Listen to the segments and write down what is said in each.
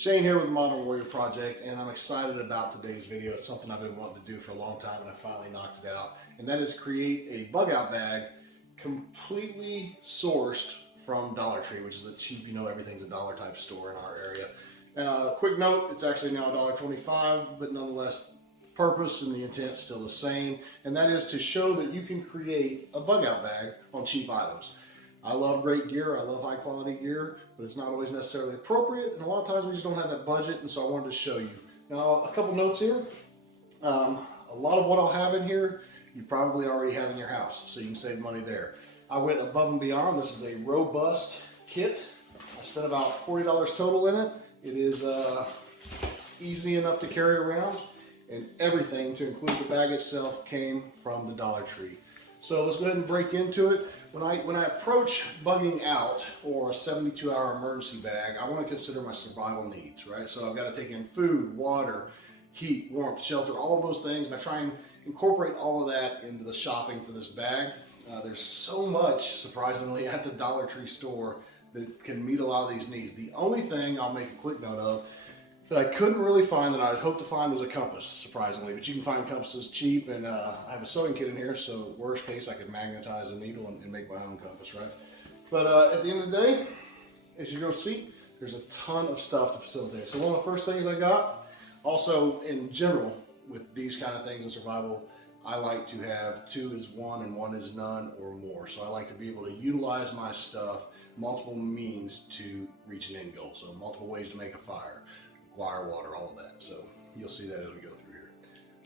Shane here with the Modern Warrior Project, and I'm excited about today's video. It's something I've been wanting to do for a long time, and I finally knocked it out. And that is create a bug out bag completely sourced from Dollar Tree, which is a cheap, everything's a dollar type store in our area. And quick note, it's actually now $1.25, but nonetheless, purpose and the intent is still the same. And that is to show that you can create a bug out bag on cheap items. I love great gear, I love high quality gear, but it's not always necessarily appropriate, and a lot of times we just don't have that budget, and so I wanted to show you. Now, a couple notes here. A lot of what I'll have in here, you probably already have in your house, so you can save money there. I went above and beyond. This is a robust kit. I spent about $40 total in it. It is easy enough to carry around, and everything, to include the bag itself, came from the Dollar Tree. So let's go ahead and break into it. When I approach bugging out or a 72-hour emergency bag, I want to consider my survival needs, right? So I've got to take in food, water, heat, warmth, shelter, all of those things, and I try and incorporate all of that into the shopping for this bag. There's so much, surprisingly, at the Dollar Tree store that can meet a lot of these needs. The only thing I'll make a quick note of that I couldn't really find that I'd hoped to find was a compass, surprisingly. But you can find compasses cheap, and I have a sewing kit in here, so worst case I could magnetize a needle and make my own compass, right? But at the end of the day, as you're going to see, there's a ton of stuff to facilitate. So one of the first things I got, also in general with these kind of things in survival, I like to have 2 is 1 and 1 is none or more. So I like to be able to utilize my stuff, multiple means to reach an end goal. So multiple ways to make a fire, wire, water, all of that. So you'll see that as we go through here.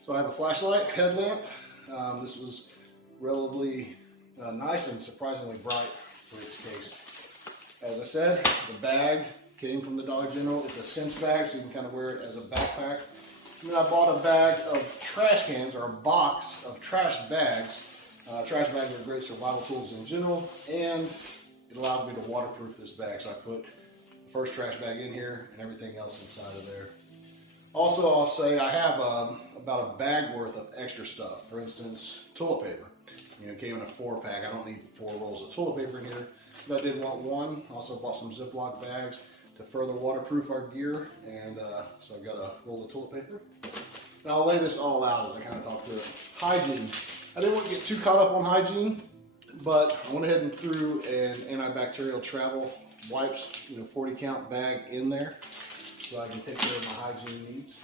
So I have a flashlight, headlamp. This was relatively nice and surprisingly bright for its case. As I said, the bag came from the Dollar General. It's a cinch bag, so you can kind of wear it as a backpack. And then I bought a bag of trash cans, or a box of trash bags. Trash bags are great survival tools in general, and it allows me to waterproof this bag. So I put first trash bag in here and everything else inside of there. Also, I'll say I have about a bag worth of extra stuff. For instance, toilet paper. It came in a 4-pack. I don't need 4 rolls of toilet paper in here, but I did want one. Also bought some Ziploc bags to further waterproof our gear, and so I've got a roll of toilet paper. Now I'll lay this all out as I kind of talk through it. Hygiene. I didn't want to get too caught up on hygiene, but I went ahead and threw an antibacterial travel wipes, 40 count bag in there so I can take care of my hygiene needs.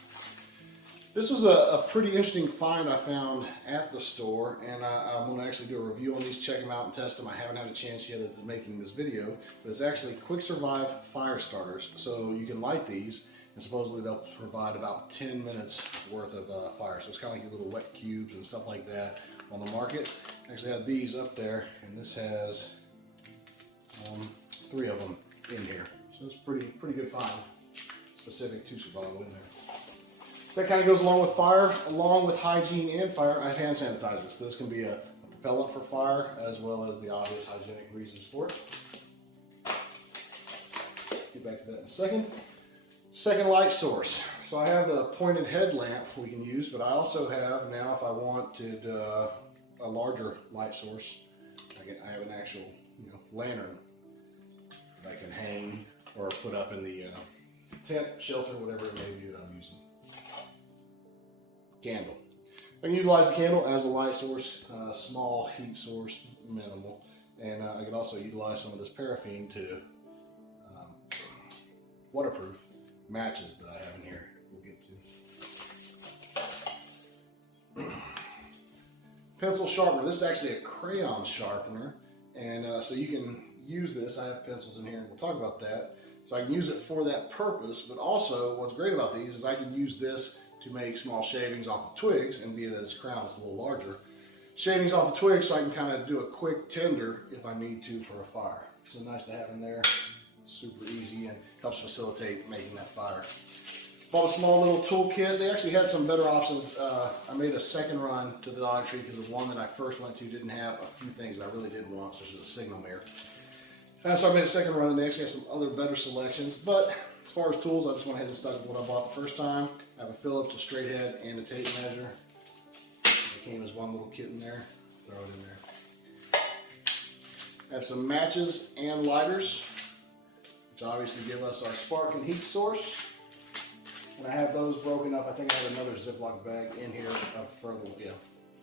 This was a pretty interesting find I found at the store, and I'm going to actually do a review on these, check them out and test them. I haven't had a chance yet of making this video, but it's actually quick survive fire starters. So you can light these, and supposedly they'll provide about 10 minutes worth of fire. So it's kind of like your little wet cubes and stuff like that on the market. I actually have these up there, and this has 3 of them in here. So it's pretty good find, specific to survival in there. So that kind of goes along with fire, along with hygiene and fire. I have hand sanitizer. So this can be a propellant for fire, as well as the obvious hygienic reasons for it. Get back to that in a second. Second light source. So I have the pointed headlamp we can use, but I also have now, if I wanted a larger light source, I have an actual lantern that I can hang or put up in the tent, shelter, whatever it may be that I'm using. Candle. I can utilize the candle as a light source, small heat source, minimal, and I can also utilize some of this paraffin to waterproof matches that I have in here. We'll get to. Pencil sharpener. This is actually a crayon sharpener, and so you can use this. I have pencils in here, and we'll talk about that. So I can use it for that purpose, but also what's great about these is I can use this to make small shavings off of twigs, and being that its crown is a little larger, shavings off of twigs, so I can kind of do a quick tinder if I need to for a fire. So nice to have in there, super easy, and helps facilitate making that fire. Bought a small little toolkit. They actually had some better options. I made a second run to the Dollar Tree because the one that I first went to didn't have a few things I really did want, such as a signal mirror. So I made a second run, and they actually have some other better selections. But as far as tools, I just went ahead and stuck with what I bought the first time. I have a Phillips, a straight head, and a tape measure. It came as one little kit in there. Throw it in there. I have some matches and lighters, which obviously give us our spark and heat source. And I have those broken up. I think I have another Ziploc bag in here further, yeah.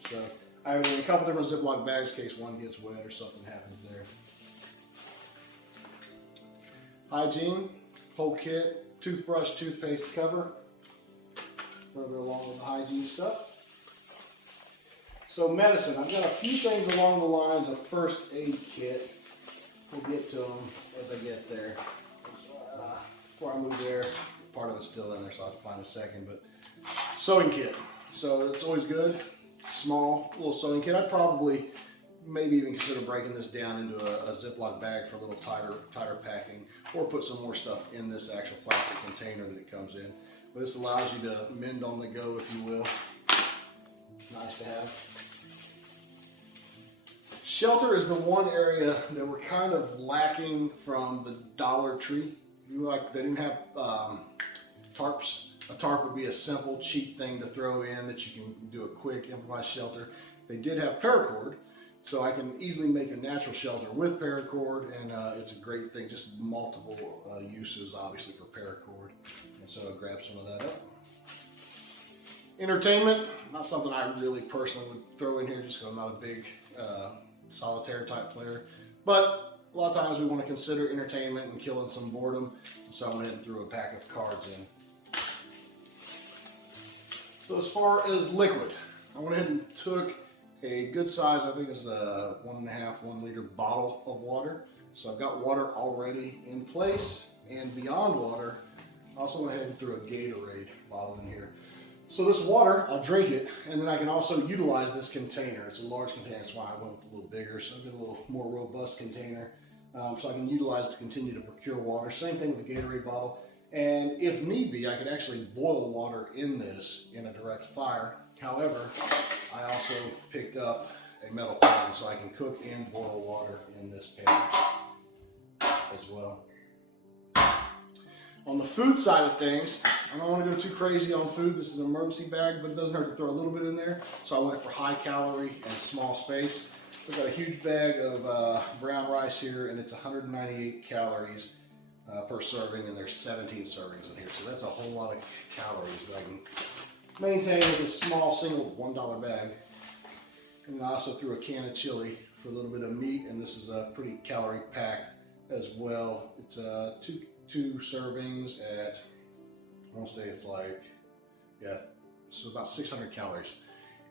So I have a couple different Ziploc bags in case one gets wet or something happens there. Hygiene, whole kit, toothbrush, toothpaste cover. Further along with the hygiene stuff. So medicine, I've got a few things along the lines of first aid kit. We'll get to them as I get there. Before I move there, part of it's still in there, so I'll have to find a second, but sewing kit. So it's always good. Small little sewing kit. I'd probably maybe even consider breaking this down into a Ziploc bag for a little tighter packing, or put some more stuff in this actual plastic container that it comes in. But this allows you to mend on the go, if you will. Nice to have. Shelter is the one area that we're kind of lacking from the Dollar Tree. They didn't have tarps. A tarp would be a simple, cheap thing to throw in that you can do a quick improvised shelter. They did have paracord, so I can easily make a natural shelter with paracord, and it's a great thing. Just multiple uses, obviously, for paracord. And so I'll grab some of that up. Entertainment, not something I really personally would throw in here just because I'm not a big solitaire type player. But a lot of times we want to consider entertainment and killing some boredom. So I went ahead and threw a pack of cards in. So as far as liquid, I went ahead and took a good size, I think it's a 1.5 liter bottle of water. So I've got water already in place, and beyond water, I also went ahead and threw a Gatorade bottle in here. So this water, I'll drink it, and then I can also utilize this container. It's a large container, that's why I went with a little bigger, so I've got a little more robust container. So I can utilize it to continue to procure water. Same thing with the Gatorade bottle. And if need be, I could actually boil water in this in a direct fire. However, I also picked up a metal pan, so I can cook and boil water in this pan as well. On the food side of things, I don't want to go too crazy on food. This is an emergency bag, but it doesn't hurt to throw a little bit in there. So I went for high calorie and small space. I've got a huge bag of brown rice here, and it's 198 calories per serving, and there's 17 servings in here. So that's a whole lot of calories that I can maintain with a small single $1 bag. And I also threw a can of chili for a little bit of meat, and this is a pretty calorie packed as well. It's two servings at, I want to say it's like, yeah, so about 600 calories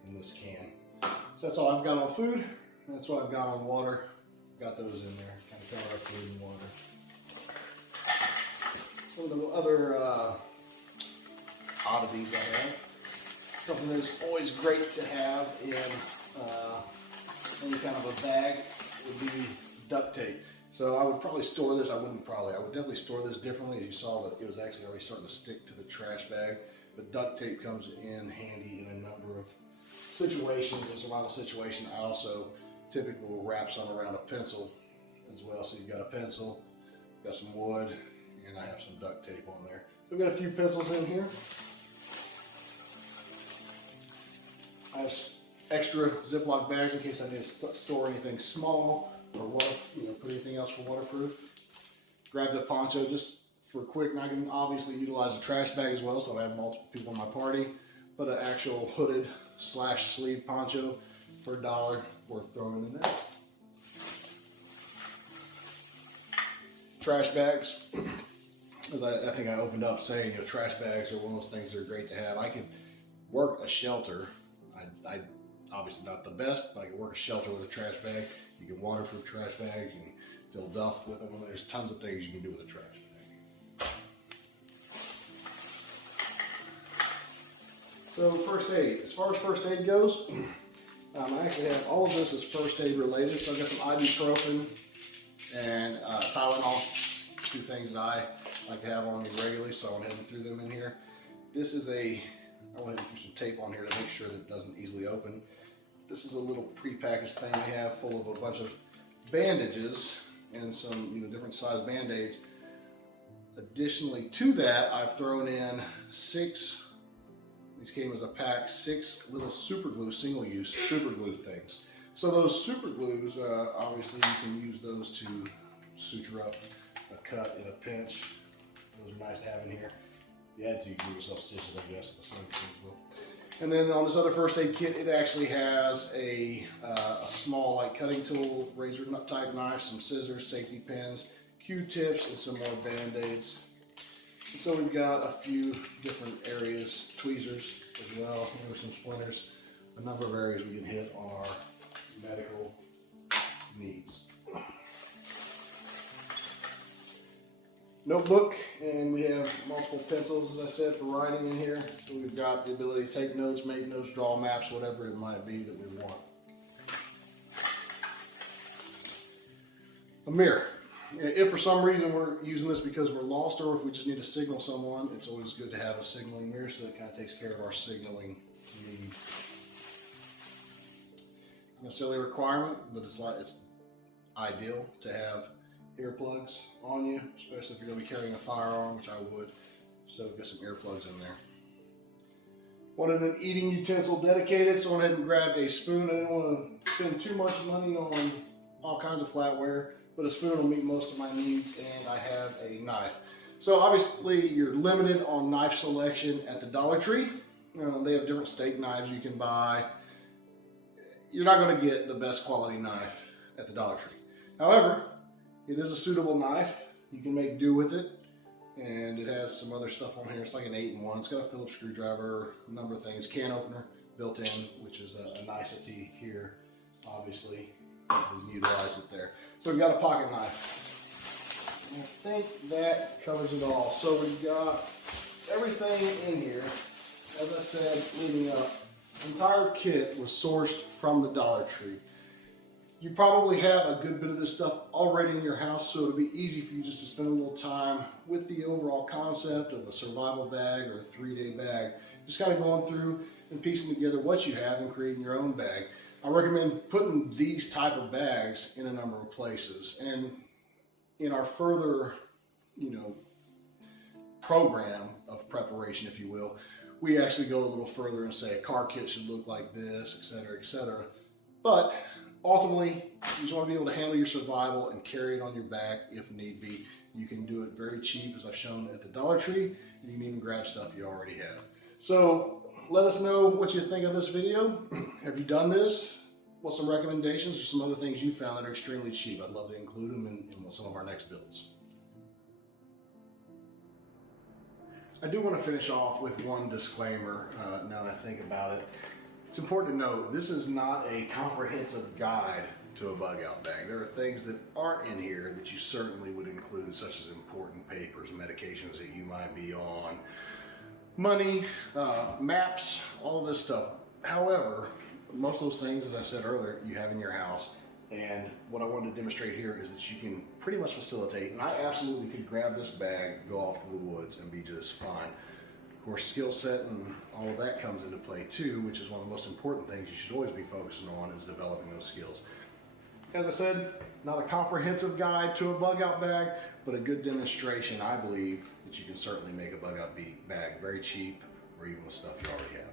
in this can. So that's all I've got on food. That's what I've got on water. Got those in there, kind of cover our food and water. Some of the other oddities I have. Something that's always great to have in any kind of a bag would be duct tape. So I would probably store this, I would definitely store this differently. As you saw that it was actually already starting to stick to the trash bag. But duct tape comes in handy in a number of situations. In a survival situation, I also typically will wrap some around a pencil as well. So you've got a pencil, got some wood, and I have some duct tape on there. So I've got a few pencils in here. I have extra Ziploc bags in case I need to store anything small or water, put anything else for waterproof. Grab the poncho just for quick, and I can obviously utilize a trash bag as well, so I have multiple people in my party. But an actual hooded / sleeve poncho for $1 worth throwing in there. Trash bags, as I think I opened up saying, trash bags are one of those things that are great to have. I could work a shelter. I obviously not the best, but I can work a shelter with a trash bag. You can waterproof trash bags, you can fill duff with them. There's tons of things you can do with a trash bag. So first aid, as far as first aid goes, I actually have all of this is first aid related. So I've got some ibuprofen and Tylenol, two things that I like to have on me regularly, so I went ahead and threw them in here. This is I went ahead and threw some tape on here to make sure that it doesn't easily open. This is a little prepackaged thing we have full of a bunch of bandages and some different size band-aids. Additionally to that, I've thrown in 6, these came as a pack, 6 little super glue, single-use super glue things. So those super glues, obviously you can use those to suture up a cut in a pinch. Those are nice to have in here. you had to, you give yourself stitches, I guess, the same thing as well. And then on this other first aid kit, it actually has a small like cutting tool, razor type knife, some scissors, safety pins, Q-tips, and some more Band-Aids. And so we've got a few different areas, tweezers as well, maybe some splinters, a number of areas we can hit on our medical needs. Notebook, and we have multiple pencils, as I said, for writing in here. So we've got the ability to take notes, make notes, draw maps, whatever it might be that we want. A mirror. If for some reason we're using this because we're lost or if we just need to signal someone, it's always good to have a signaling mirror so that it kind of takes care of our signaling need. Not necessarily a requirement, but it's ideal to have earplugs on you, especially if you're going to be carrying a firearm, which I would. So get some earplugs in there. Wanted an eating utensil dedicated, so I went ahead and grabbed a spoon. I didn't want to spend too much money on all kinds of flatware, but a spoon will meet most of my needs, and I have a knife. So obviously you're limited on knife selection at the Dollar Tree. They have different steak knives you can buy. You're not going to get the best quality knife at the Dollar Tree. However, it is a suitable knife. You can make do with it, and it has some other stuff on here. It's like an 8-in-1. It's got a Phillips screwdriver, a number of things, can opener built in, which is a nicety here. Obviously, we utilize it there. So we've got a pocket knife. And I think that covers it all. So we've got everything in here. As I said, leading up, the entire kit was sourced from the Dollar Tree. You probably have a good bit of this stuff already in your house, so it'll be easy for you just to spend a little time with the overall concept of a survival bag or a 3-day bag. Just kind of going through and piecing together what you have and creating your own bag. I recommend putting these type of bags in a number of places. And in our further, program of preparation, if you will, we actually go a little further and say a car kit should look like this, etc., etc. But ultimately, you just want to be able to handle your survival and carry it on your back if need be. You can do it very cheap, as I've shown at the Dollar Tree, and you can even grab stuff you already have. So let us know what you think of this video. Have you done this? What's some recommendations or some other things you found that are extremely cheap? I'd love to include them in some of our next builds. I do want to finish off with one disclaimer now that I think about it. It's important to note this is not a comprehensive guide to a bug out bag. There are things that aren't in here that you certainly would include, such as important papers, medications that you might be on, money, maps, all of this stuff. However, most of those things, as I said earlier, you have in your house. And what I wanted to demonstrate here is that you can pretty much facilitate, and I absolutely could grab this bag, go off to the woods, and be just fine. Of course, skill set and all of that comes into play too, which is one of the most important things you should always be focusing on, is developing those skills. As I said, not a comprehensive guide to a bug out bag, but a good demonstration, I believe, that you can certainly make a bug out bag very cheap, or even with stuff you already have.